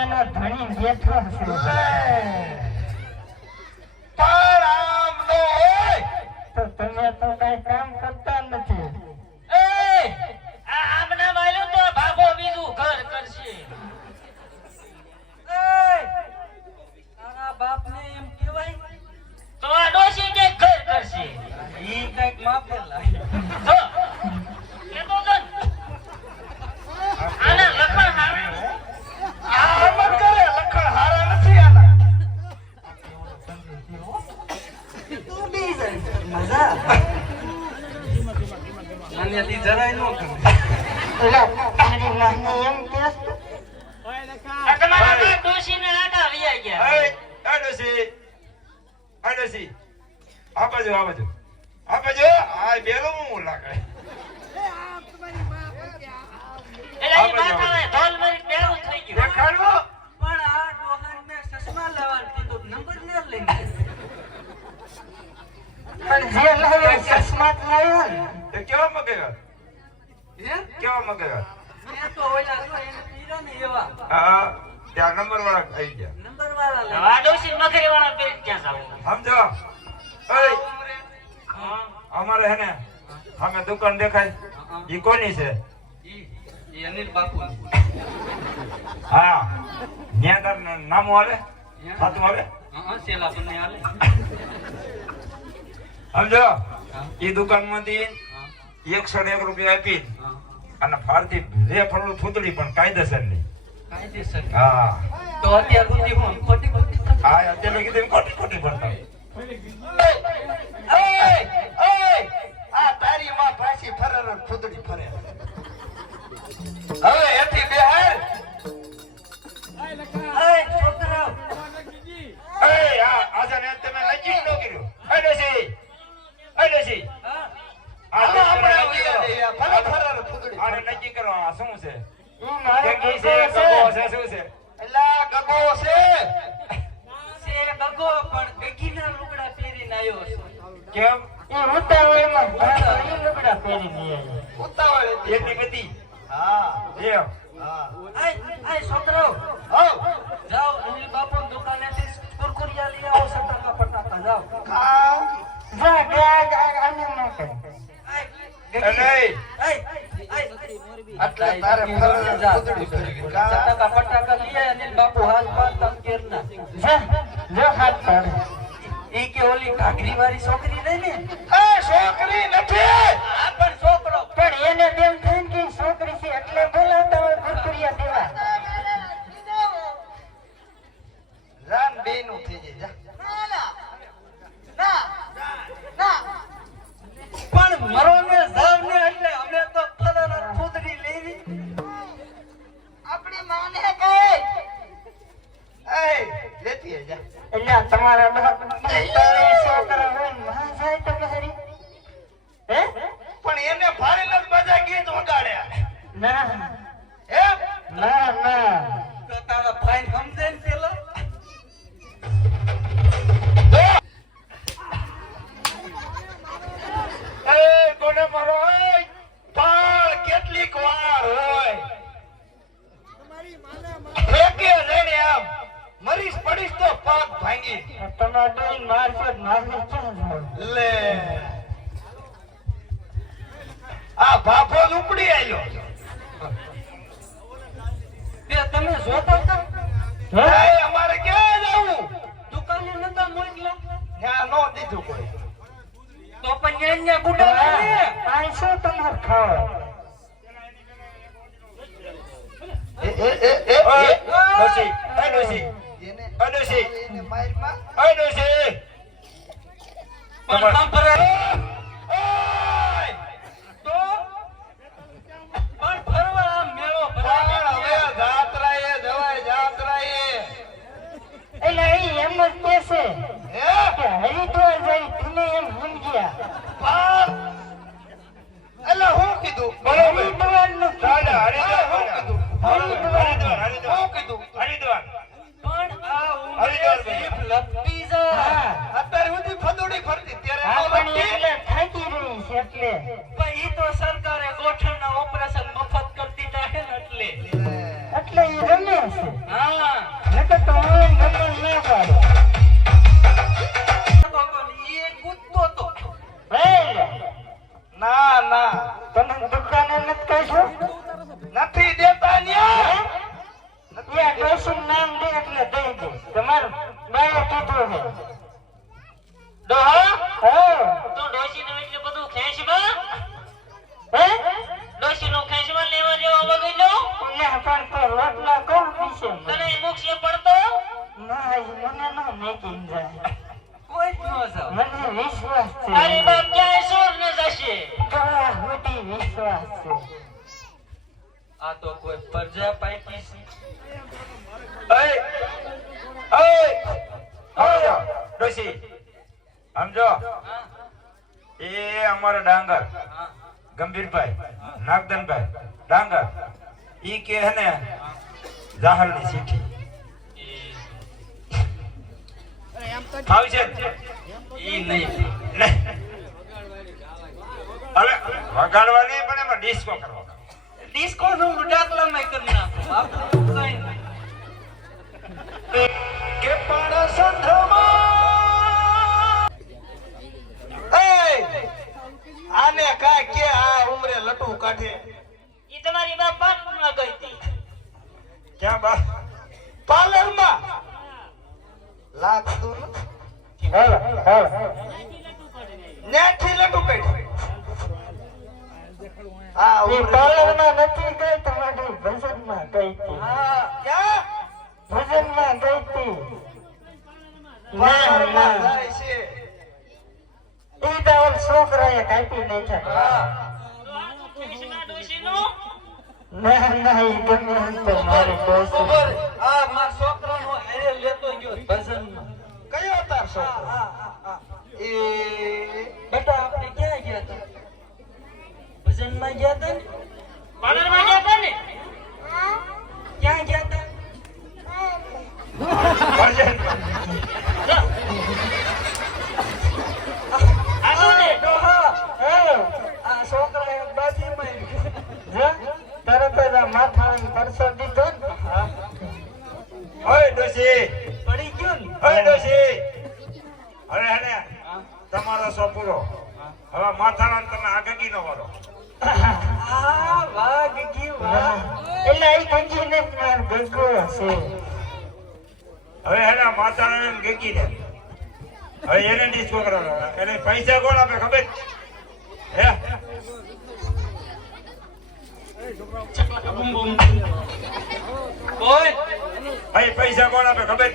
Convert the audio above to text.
પેલા ધણી બેઠો છે પણ આમ નો હોય! તો તમે તો કઈ કામ કરતા નથી એ આ આમના વાળો તો ભાગો બીજું ઘર કરશે તારા બાપને એમ કહેવાય તો આ ડોશી કે ઘર કરશે ઈ કંઈક માપે લાગે જો એ તો જો આને લખણ હારે આ મત કરે લખણ હારા નથી આના મજા માન્યથી જરાય ન કરે એટલે તારી માને એમ કહેશ તો? આ તમારા બે ડોશીને આડા લઈ ગયા એ એ ડોસી એ ડોસી આ બાજુ આ બાજુ આ બાજુ આ બેલો હું લાગે ચશ્મા લેવાનું કીધું નંબર ને લઈને પણ જે લાવે ચશ્મા જ લાવ્યો ને તે કેવા મગાવ્યા કેવા મગાવ્યા મેં તો ઓલા જો એને પીરા ને એવા. હા ત્યાં નંબર વાળા આવી ગયા. નંબર વાળા ડોશી મગરી વાળા પહેરી ક્યાં સમજો. અમારે હે ને અમે દુકાન દેખાય. ઈ કોની છે? અનિલ બાપુ હા ન્યાદાર. નામું આવે સાતું આવે સેલા બને હાલે. સમજો? ઈ દુકાનમાંથી એકસો ને એક રૂપિયા આપી. અને ફારતી રે ફરવું થૂતડી પણ કાયદેસર નહીં. કાયદેસર. હા. તો અત્યાર સુધી હું ખોટી ખોટી હા અત્યારે કીધું ખોટી ખોટી ભરતા છે ગગો ગગો છે. છે શું છે? એલા ગગો છે. છે ગગો પણ ગગીના લુગડા પહેરીને આવ્યો છે. કેમ? એ ઉતાવળમાં. ભાડો ઈ લુગડા પહેરીને આવ્યો. ઉતાવળ એટલી બધી? હા. એમ? આય આય છોકરાઓ આવ જાઓ અનિલ બાપુ દુકાનેથી કુરકુરિયા લઈ આવો સટાકા પટાકા જાઓ. જા ગયા ગયા આને આય આટલા તારે ફરવા સટાકા પટાકા લઈ અનિલ બાપુ હાલ પાલ તમ કેરના જો હાથ પાડે. ઈ કે ઓલી ઘાઘરી વાળી છોકરી રહી ને? એ છોકરી નથી! આ પણ છોકરો. પણ એને તેમ થઈને કે છોકરી છે એટલે બોલાવતા હોય કુરકુરિયા દેવા. રામ બે થઈ જાય પણ મરો ને એટલે આ તમારા આ ભાફો ઉપડી આવ્યો તે તમે જોતો હતા? હે? અમારે ક્યાં જવું? દુકાને નતા મોકલા ત્યાં નો દીધું કોઈ. તો પણ ન્યા ન્યા બુડા લાગે. પાંચસો તમારે ખાવા. એ એ એ એ એ ડોસી એ ડોસી એ ડોસી એ ડોસી પણ સંભળાય ઓય! બગીચો ના પણ કોણ પીશે તને મુક્ષે પડતો? ના મને ન મેકિંગ જાય. કોઈ જ ન જાવ. મને વિશ્વાસ છે. તારી બાપ ક્યાંય સોર ન જશે. કળા સુધી વિશ્વાસ છે. આ તો કોઈ પ્રજાપાટી છે. એ એ સમજો? એ અમારો ડાંગર ગંભીરભાઈ નાગદનભાઈ ડાંગર. ઈ કે હે જાહરની ચીઠી. આવશે ઈ નહીં. હવે વગાડવા નહીં, પણ એમાં ડિસ્કો કરવો. ડિસ્કો નું ડાકલામાં કરી નાખો. લાગતું લટુ એ ઉમરે નથી ગઈ તમારી ભજનમાં ગઈ હતી. હા ક્યાં? ભજનમાં ગઈ હતી. ના ના. જાય છે. છોકરાએ કાપી નાખ્યા. ના ના એ ગમે તો મારી દોસ્ત હવે હેને તમારો સોપુરો હવે માથાના તમે આગળ નો આ વાહ એટલે એ ગંજીને માર ભેગો હશે. હવે હેને માથાના ગગી દે હવે એને કરવાનો એને પૈસા કોણ આપે ખબર? હે? ભાઈ પૈસા કોણ આપે ખબર?